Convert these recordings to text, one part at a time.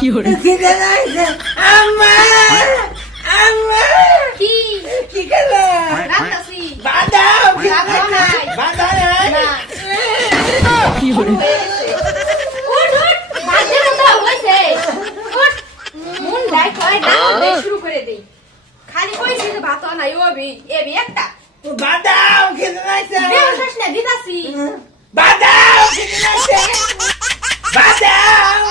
খিদে লাগছে আম্মা আম্মা কি কি খেলা রাখতাছি বাদাও বাদাও নাই। বাদাও নাই না উঠ উঠ বাজে মতো হইছে উঠ মন লাইক হয় না দেই শুরু করে দেই খালি কইছি যে ভাত নাই এবি একটা বাদাও খিদে লাগছে বেহসাস না দিতাছি বাদাও খিদে লাগছে বাদাও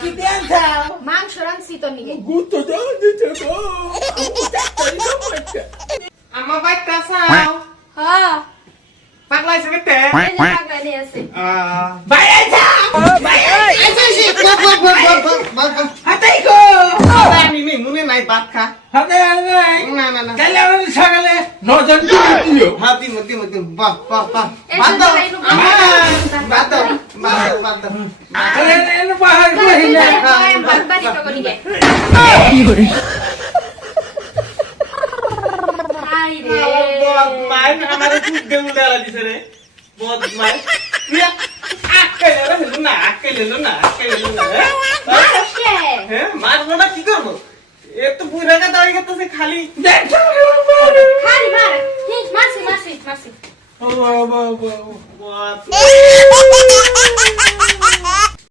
কি দেন খাও মাংস রানছি তো নিগে গুতো দাও দিতে গো আমার বাইকটা চাও হ্যাঁ পাগলাইছে কেতে এই যে পাগলা নিয়ে আছে বাইরে যাও বাইরে হাতাই গো আমি নেই মনে নাই ভাত খা হাতাই নাই না না না কালে আমরা সকালে নজন দিও হ্যাঁ দিম দিম দিম বাহ বাহ বাহ এই বাদ দাও যে বাদ দাও বাদ দাও আরে এনে বাহার কইলা ভাত বাড়ি তো নিগে আই রে বদমাই আমারে খুব দেউ দেলা দিছে রে বদমাই তুই আক্কেল রে হেলু না আক্কেল না মারছে হ্যাঁ মারবো না কি করবো এ তো বুড়া কা দাঁড়িয়ে গেছে খালি দেখো খালি মার মারছি ও বাবা